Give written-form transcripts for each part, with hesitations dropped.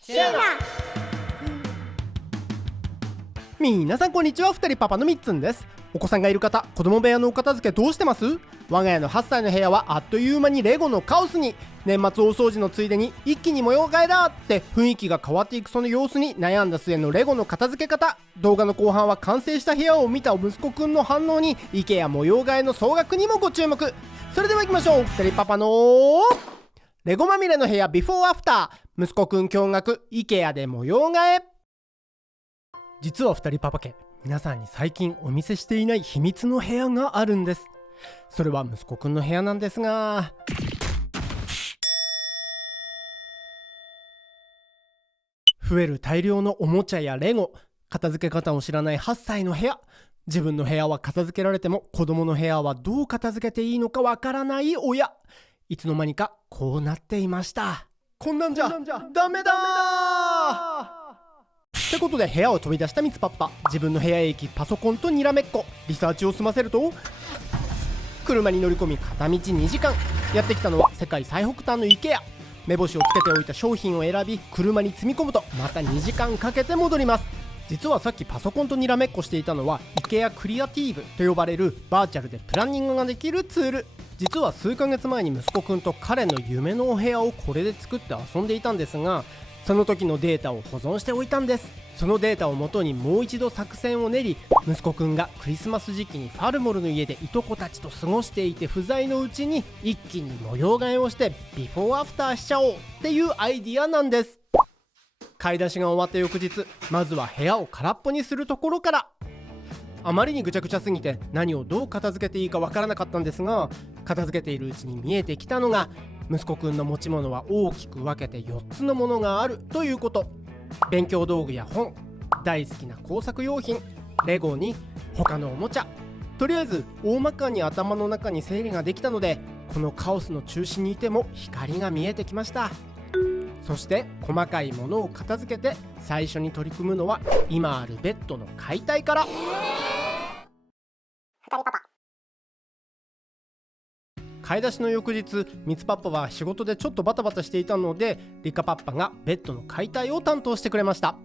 シェラ皆さんこんにちは。二人パパのみっつんです。お子さんがいる方、子供部屋のお片付けどうしてます？我が家の8歳の部屋はあっという間にレゴのカオスに。年末大掃除のついでに一気に模様替えだって雰囲気が変わっていくその様子に悩んだ末のレゴの片付け方。動画の後半は完成した部屋を見た息子くんの反応にIKEA模様替えの総額にもご注目。それでは行きましょう。二人パパのレゴまみれの部屋ビフォーアフター。息子くん驚愕 IKEA で模様替え。実は二人パパ家、皆さんに最近お見せしていない秘密の部屋があるんです。それは息子くんの部屋なんですが、増える大量のおもちゃやレゴ、片付け方を知らない8歳の部屋。自分の部屋は片付けられても子供の部屋はどう片付けていいのかわからない親。いつの間にかこうなっていました。こんなんじゃダメだってことで部屋を飛び出したみつパパ。自分の部屋へ行きパソコンとにらめっこリサーチを済ませると、車に乗り込み片道2時間。やってきたのは世界最北端の IKEA。目星をつけておいた商品を選び車に積み込むとまた2時間かけて戻ります。実はさっきパソコンとにらめっこしていたのは IKEA クリアティーブと呼ばれるバーチャルでプランニングができるツール。実は数ヶ月前に息子くんと彼の夢のお部屋をこれで作って遊んでいたんですが、その時のデータを保存しておいたんです。そのデータをもとにもう一度作戦を練り、息子くんがクリスマス時期にファルモルの家でいとこたちと過ごしていて不在のうちに一気に模様替えをしてビフォーアフターしちゃおうっていうアイディアなんです。買い出しが終わった翌日、まずは部屋を空っぽにするところから。あまりにぐちゃぐちゃすぎて何をどう片付けていいかわからなかったんですが、片付けているうちに見えてきたのが、息子くんの持ち物は大きく分けて4つのものがあるということ。勉強道具や本、大好きな工作用品、レゴに他のおもちゃ。とりあえず大まかに頭の中に整理ができたので、このカオスの中心にいても光が見えてきました。そして細かいものを片付けて最初に取り組むのは今あるベッドの解体から。買い出しの翌日、みつパパは仕事でちょっとバタバタしていたので、リカパパがベッドの解体を担当してくれました。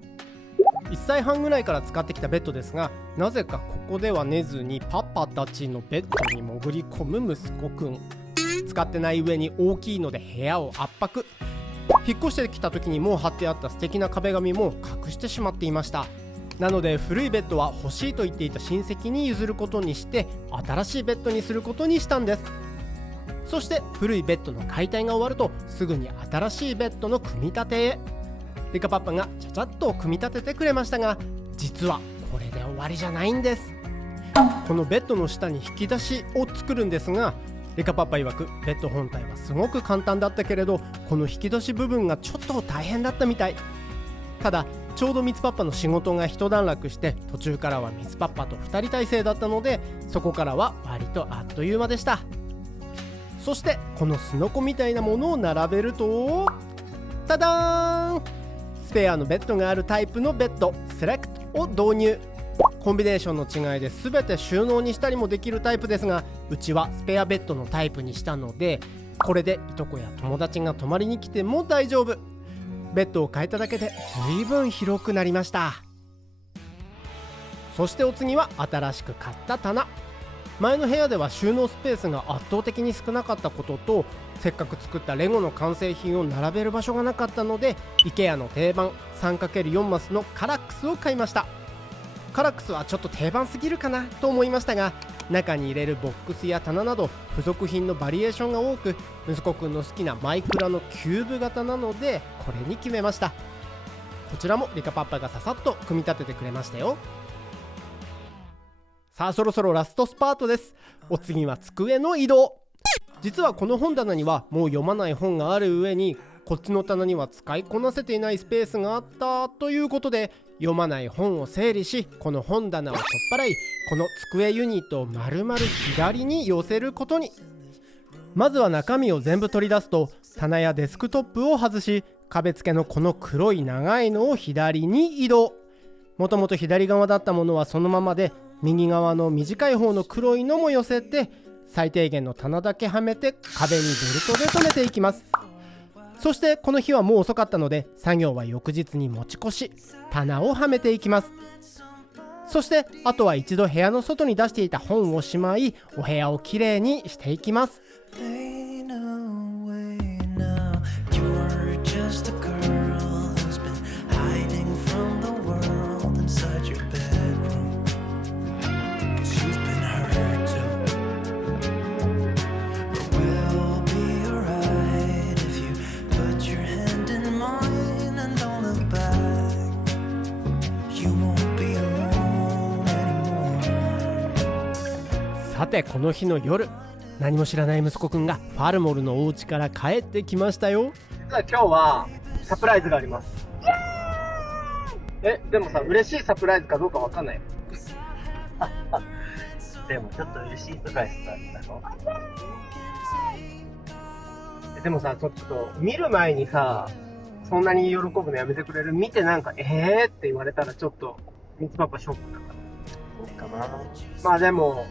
1歳半ぐらいから使ってきたベッドですが、なぜかここでは寝ずにパパたちのベッドに潜り込む息子くん。使ってない上に大きいので部屋を圧迫。引っ越してきた時にもう貼ってあった素敵な壁紙も隠してしまっていました。なので古いベッドは欲しいと言っていた親戚に譲ることにして、新しいベッドにすることにしたんです。そして古いベッドの解体が終わるとすぐに新しいベッドの組み立てへ。リカパパがちゃちゃっと組み立ててくれましたが、実はこれで終わりじゃないんです。このベッドの下に引き出しを作るんですが、リカパパ曰くベッド本体はすごく簡単だったけれど、この引き出し部分がちょっと大変だったみたい。ただちょうどみつパパの仕事が一段落して、途中からはみつパパと2人体制だったので、そこからは割とあっという間でした。そしてこのすのこみたいなものを並べると、タダーン、スペアのベッドがあるタイプのベッドセレクトを導入。コンビネーションの違いで全て収納にしたりもできるタイプですが、うちはスペアベッドのタイプにしたので、これでいとこや友達が泊まりに来ても大丈夫。ベッドを変えただけで随分広くなりました。そしてお次は新しく買った棚。前の部屋では収納スペースが圧倒的に少なかったことと、せっかく作ったレゴの完成品を並べる場所がなかったので、 IKEA の定番 3×4 マスのカラックスを買いました。カラックスはちょっと定番すぎるかなと思いましたが、中に入れるボックスや棚など付属品のバリエーションが多く、息子くんの好きなマイクラのキューブ型なのでこれに決めました。こちらもリカパパがささっと組み立ててくれましたよ。さあそろそろラストスパートです。お次は机の移動。実はこの本棚にはもう読まない本がある上に、こっちの棚には使いこなせていないスペースがあったということで、読まない本を整理し、この本棚を取っ払い、この机ユニットを丸々左に寄せることに。まずは中身を全部取り出すと、棚やデスクトップを外し、壁付けのこの黒い長いのを左に移動。もともと左側だったものはそのままで、右側の短い方の黒いのも寄せて、最低限の棚だけはめて壁にベルトで留めていきます。そしてこの日はもう遅かったので作業は翌日に持ち越し、棚をはめていきます。そしてあとは一度部屋の外に出していた本をしまい、お部屋をきれいにしていきます。さてこの日の夜、何も知らない息子くんがファルモルのお家から帰ってきましたよ。実は今日はサプライズがあります。でもさ、嬉しいサプライズかどうかわかんないよ。でもちょっと嬉しいサプライズだったの。でもさ、ちょっと見る前にさ、そんなに喜ぶのやめてくれる？見てなんかって言われたらちょっとミツパパショックだから。そうかな。まあでも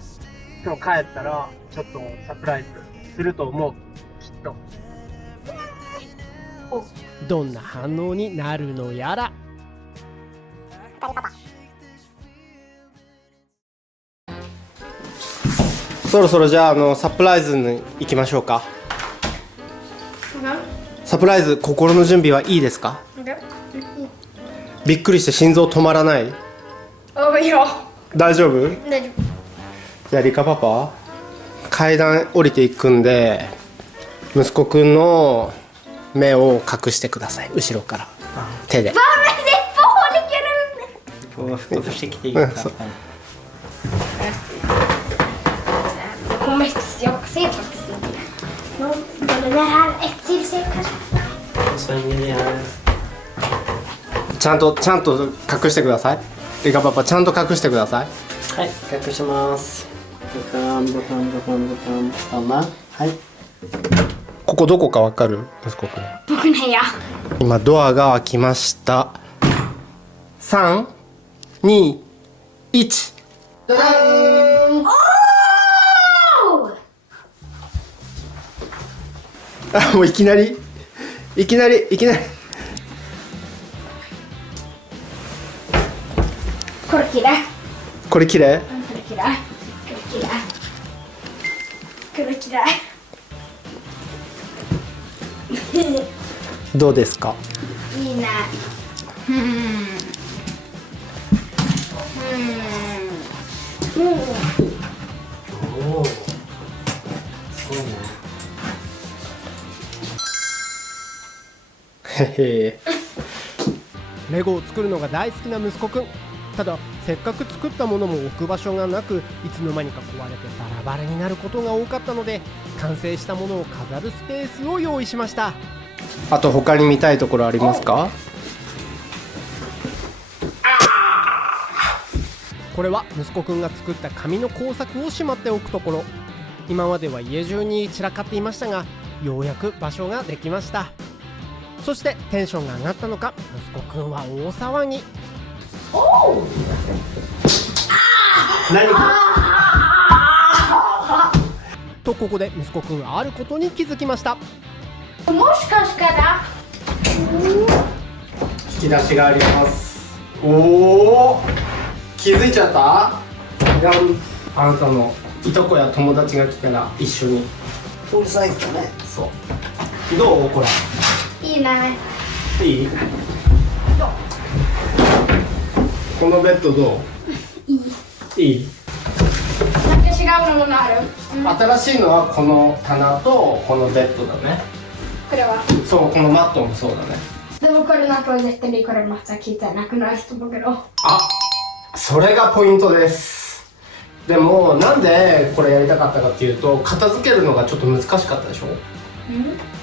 今日帰ったらちょっとサプライズすると思う。きっと。どんな反応になるのやら。そろそろじゃあサプライズに行きましょうか。サプライズ、心の準備はいいですか？びっくりして心臓止まらない？大丈夫？じゃあリカパパ、階段降りていくんで息子くんの目を隠してください。後ろから手で。kommer jag ser faktiskt inte. Den här ett till sig kanske. ちゃんと隠してください。リカパパちゃんと隠してください。はい、隠します。ボタン様。はい。ここどこかわかる？息子くん。僕の部屋。今ドアが開きました。3、2、1。じゃじゃーん。あ、もういきなりこれ綺麗。これ綺麗？どうですか？いいね。おお。そうね。へへ。レゴを作るのが大好きな息子くん。ただせっかく作ったものも置く場所がなく、いつの間にか壊れてバラバラになることが多かったので、完成したものを飾るスペースを用意しました。あと他に見たいところありますか？これは息子くんが作った紙の工作をしまっておくところ。今までは家中に散らかっていましたが、ようやく場所ができました。そしてテンションが上がったのか、息子くんは大騒ぎ。とここで息子くんはあることに気づきました。もしかしたら引き出しがあります。おお、気づいちゃった？あなたのいとこや友達が来たら一緒に。フルサイズだね。そう。どう？これ。いいね。いい？このベッドどう？いい？なんか違うものある？新しいのはこの棚とこのベッドだね。これは。そう、このマットもそうだね。でもこれなんか絶対にこれまた聞いてなくない人だけど。あ、それがポイントです。でもなんでこれやりたかったかっていうと、片付けるのがちょっと難しかったでしょ。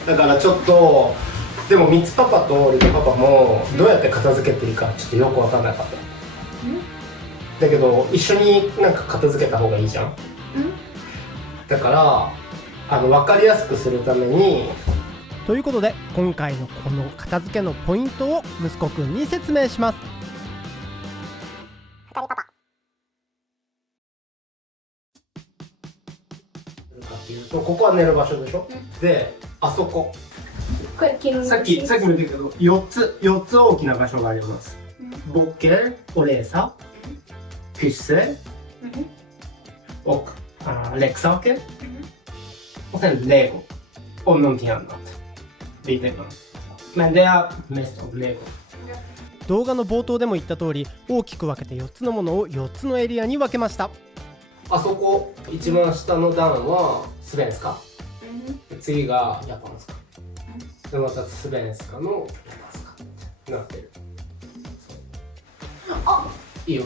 だからちょっと、でもミツパパとリカパパもどうやって片付けていいかちょっとよく分かんなかった。だけど一緒になんか片付けた方がいいじゃん。だから分かりやすくするために。ということで今回のこの片付けのポイントを息子くんに説明します。ここは寝る場所でしょ。で、あそここれ昨日のさっきも言ったけど4つ大きな場所があります。ボッケル、オレーサ、ピッセ、och leksaker och sen lego och någonting annat. Lite grann. Men det är mest av lego. 動画の冒頭でも言った通り、大きく分けて4つのものを4つのエリアに分けました。あそこ一番下の段はスベンスカ、次がヤパンスカ、でまたスベンスカのヤパンスカってなってる。いいよ。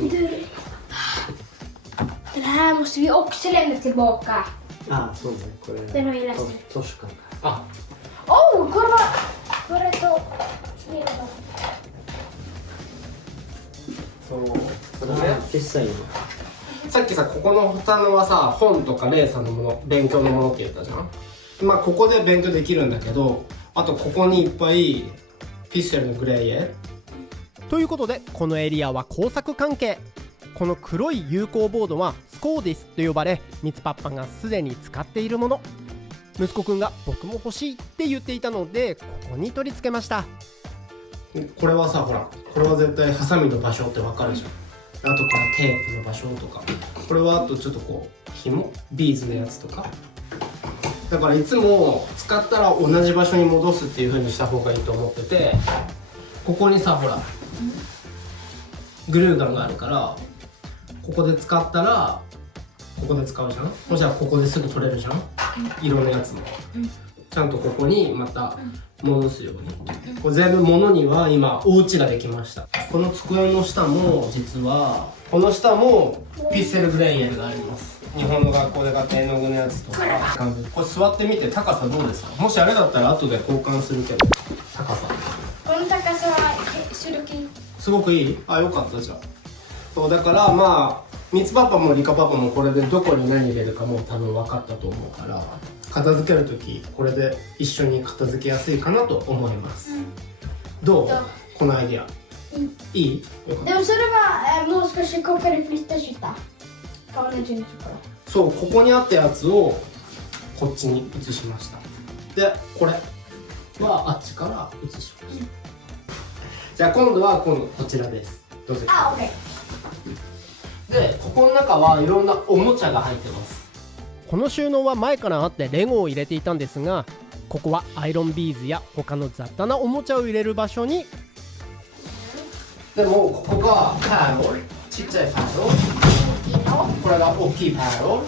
Den här måste vi också lämna tillbaka. ああ、そうね。これ。 Den har jag läst. 図書館か。あ、 Oh, kolla! Kolla då. そうそれあね。小さいの。さっきさここの蓋のはさ本とかレーサーのもの勉強のものって言ったじゃん。まあここで勉強できるんだけど、あとここにいっぱいピッセルのグレーエということでこのエリアは工作関係。この黒い有効ボードはスコーディスと呼ばれ、ミツパッパがすでに使っているもの。息子くんが僕も欲しいって言っていたのでここに取り付けました。これはさほらこれは絶対ハサミの場所ってわかるじゃん。後からテープの場所とか、これはあとちょっとこう紐ビーズのやつとかだからいつも使ったら同じ場所に戻すっていう風にした方がいいと思ってて、ここにさほらグルーガンがあるからここで使ったらここで使うじゃん。そしたらここですぐ取れるじゃん、色のやつもちゃんとここにまた戻すように。これ全部物には今お家ができました。この机の下も実はこの下もピッセルグレイエルがあります。日本の学校で買った絵の具のやつとか。これ座ってみて高さどうですか。もしあれだったら後で交換するけど高さ この高さはする気。すごくいい。あ、よかったじゃん。そうだからまあミツパパもリカパパもこれでどこに何入れるかもう多分分かったと思うから、片付ける時これで一緒に片付けやすいかなと思います、どうこのアイディアいい。よかった。 De så det varもう少しここにflyttaした顔の順序から。そうここにあったやつをこっちに移しました。でこれはあっちから移しました、じゃあ今度はこちらです。どうぞ。あ、OK。でここの中はいろんなおもちゃが入ってます。この収納は前からあってレゴを入れていたんですが、ここはアイロンビーズや他の雑多なおもちゃを入れる場所に。でもここがパロル、ちっちゃいパロル、これが大きいパロル。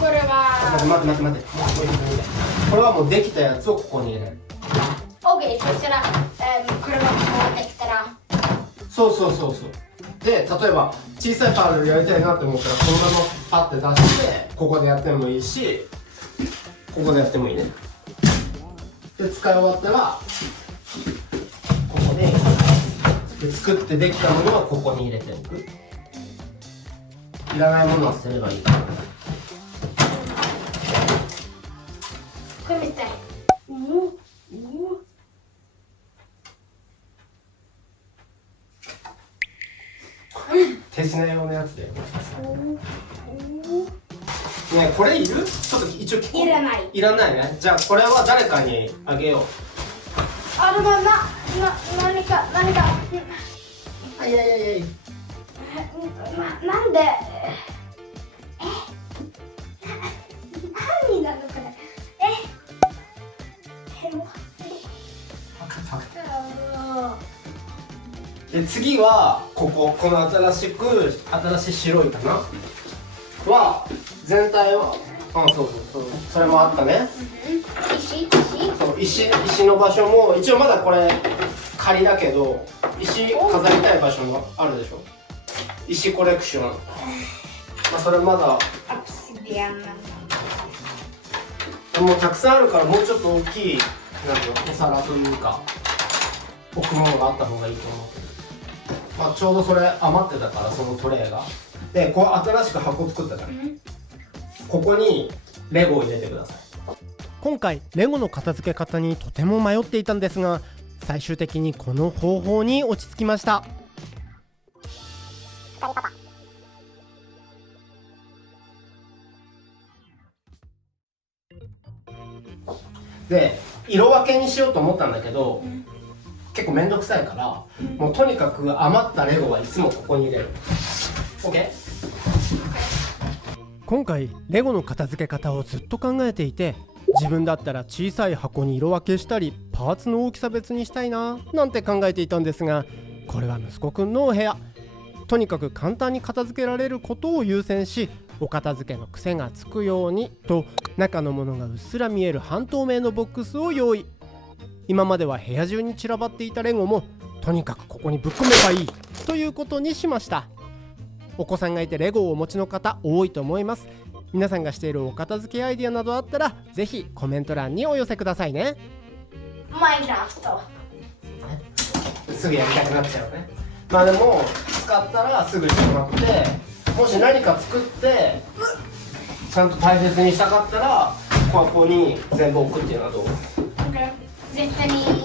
これは待ってもう一回見て。これはもうできたやつをここに入れる。 OK。そしたらこれはこうできたら。そうで例えば小さいパールやりたいなって思ったらこのままパッて出してここでやってもいいしここでやってもいいね。で使い終わったらここで作ってできたものはここに入れておく。いらないものは捨てればいいから。これみたい。手品用のやつだよ。ねこれいる？ちょっと一応聞こう。いらない。いらないね。じゃあこれは誰かにあげよう。あ、でも何かあいやなんで何なのこれ。で次はこの新しい白いかなは全体をそうそれもあったね。そう石の場所も一応まだこれ仮だけど石飾りたい場所もあるでしょ。石コレクション、まあ、それまだアプシディアンなんだ。もうたくさんあるからもうちょっと大きいなんていうのお皿というか置くものがあった方がいいと思うけど、まあ、ちょうどそれ余ってたからそのトレイがでこう新しく箱作ったじゃん、ここにレゴを入れてください。今回レゴの片付け方にとても迷っていたんですが、最終的にこの方法に落ち着きました。で色分けにしようと思ったんだけど、結構めんどくさいから、もうとにかく余ったレゴはいつもここに入れる。 OK？ 今回レゴの片付け方をずっと考えていて、自分だったら小さい箱に色分けしたりパーツの大きさ別にしたいななんて考えていたんですが、これは息子くんのお部屋。とにかく簡単に片付けられることを優先し、お片付けの癖がつくようにと中のものがうっすら見える半透明のボックスを用意。今までは部屋中に散らばっていたレゴもとにかくここにぶっ込めばいいということにしました。お子さんがいてレゴをお持ちの方多いと思います。皆さんがしているお片付けアイディアなどあったらぜひコメント欄にお寄せくださいね。マインクラフト。すぐやりたくなっちゃうね。まあでも使ったらすぐしまって、もし何か作ってちゃんと大切にしたかったらここに全部置くっていうのはどう？絶対にキー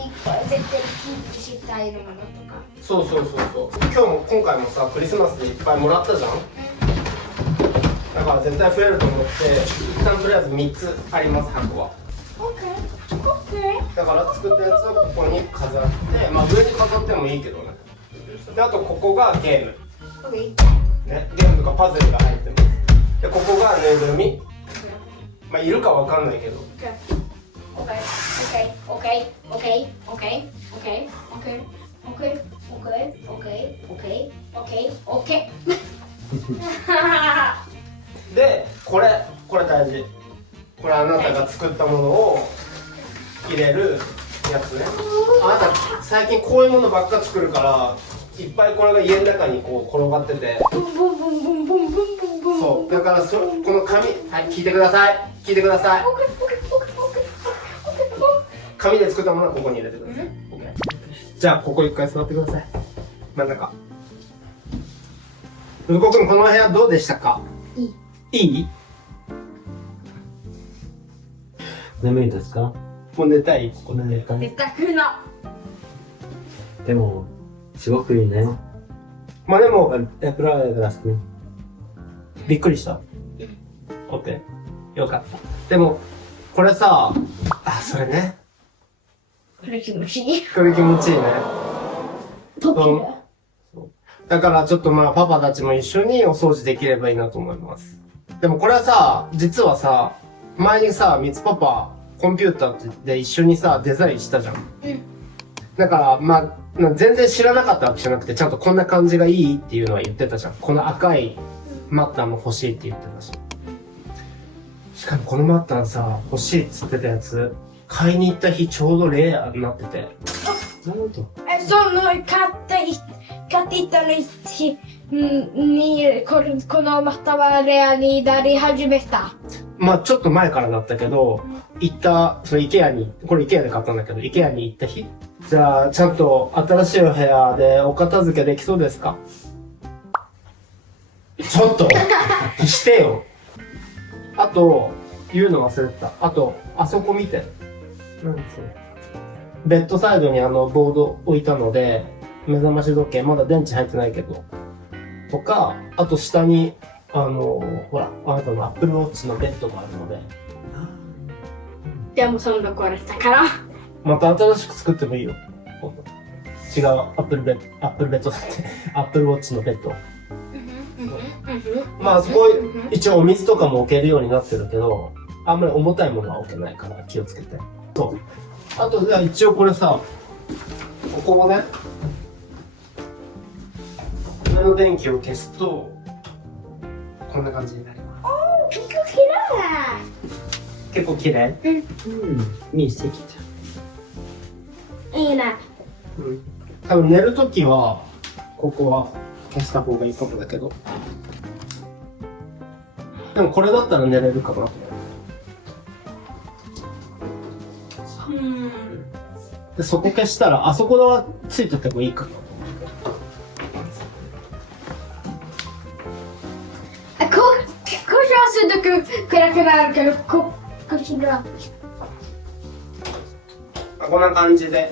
プしたいものとか。そう今回もさクリスマスでいっぱいもらったじゃん。だから絶対増えると思って一旦とりあえず3つあります、箱は。だから作ったやつをここに飾って、まあ上に飾ってもいいけどね。であとここがゲーム、ね、ゲームとかパズルが入ってます。でここがぬいぐるみ、まあいるかわかんないけど。でこれ大事。これあなたが作ったものを入れるやつね。あなた最近こういうものばっか作るからいっぱいこれが家の中にこう転がってて、そうだからこの紙、はい、聞いてください。紙で作ったものはここに入れてください。じゃあここ一回座ってください。真ん中。うこくんこの部屋どうでしたか？いい？眠いですか？もう寝たい？ここで寝たい。絶対来るな。でも、すごくいいね。まあでもエプライドラスク。びっくりした。オッケー。よかった。でもこれさ、それね。これ気持ちいい。これ気持ちいいね。時だからちょっとまあパパたちも一緒にお掃除できればいいなと思います。でもこれはさ、実はさ、前にさ、みつパパコンピューターで一緒にさデザインしたじゃん。だからまあ全然知らなかったわけじゃなくて、ちゃんとこんな感じがいいっていうのは言ってたじゃん。この赤いマッターも欲しいって言ってたし。しかもこのマッターさ、欲しいっつってたやつ買いに行った日ちょうどレアになってて。なんと。その買っていった日にこのまたはレアになり始めた。まあちょっと前からだったけど、そのIKEAに、これIKEAで買ったんだけど、IKEAに行った日。じゃあちゃんと新しいお部屋でお片付けできそうですか？ちょっとしてよ。あと言うの忘れてた。あとあそこ見て。何それ？ベッドサイドにボード置いたので、目覚まし時計まだ電池入ってないけど。とか、あと下にほら、あなたの Apple Watch のベッドがあるので。でもそんな壊れたから。また新しく作ってもいいよ。違う、Apple ベッドだって、Apple Watch のベッド。まあそこ、一応お水とかも置けるようになってるけど、あんまり重たいものは置けないから気をつけて。そう。あと、じゃあ一応これさ、ここをね、上の電気を消すと、こんな感じになります。結構綺麗。見えてきた。いいな。多分寝るときは、ここは消した方がいいかもだけど。でもこれだったら寝れるかな。でそこ消したら、あそこはついててもいいかな。すると暗くなるけど、こっちが。こんな感じで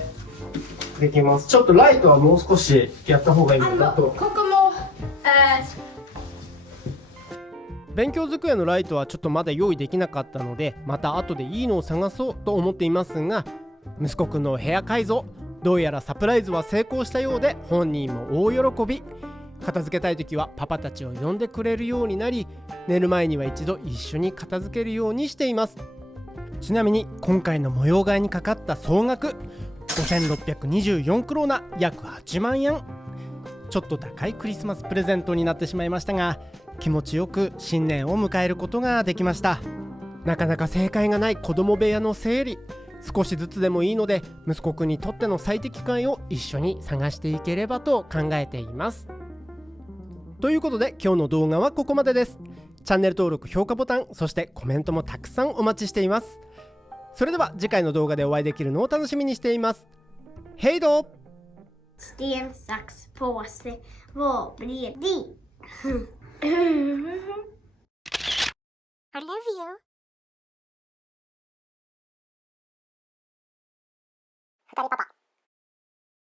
できます。ちょっとライトはもう少しやった方がいいんだと。ここも、勉強机のライトはちょっとまだ用意できなかったので、また後でいいのを探そうと思っていますが、息子くんの部屋改造、どうやらサプライズは成功したようで、本人も大喜び。片付けたい時はパパたちを呼んでくれるようになり、寝る前には一度一緒に片付けるようにしています。ちなみに今回の模様替えにかかった総額5624クローナ、約8万円。ちょっと高いクリスマスプレゼントになってしまいましたが、気持ちよく新年を迎えることができました。なかなか正解がない子供部屋の整理、少しずつでもいいので息子くんにとっての最適解を一緒に探していければと考えています。ということで今日の動画はここまでです。チャンネル登録、評価ボタン、そしてコメントもたくさんお待ちしています。それでは次回の動画でお会いできるのを楽しみにしています。ヘイドーSten, sax, påse. Vad blir det? I love you. 二人パパ。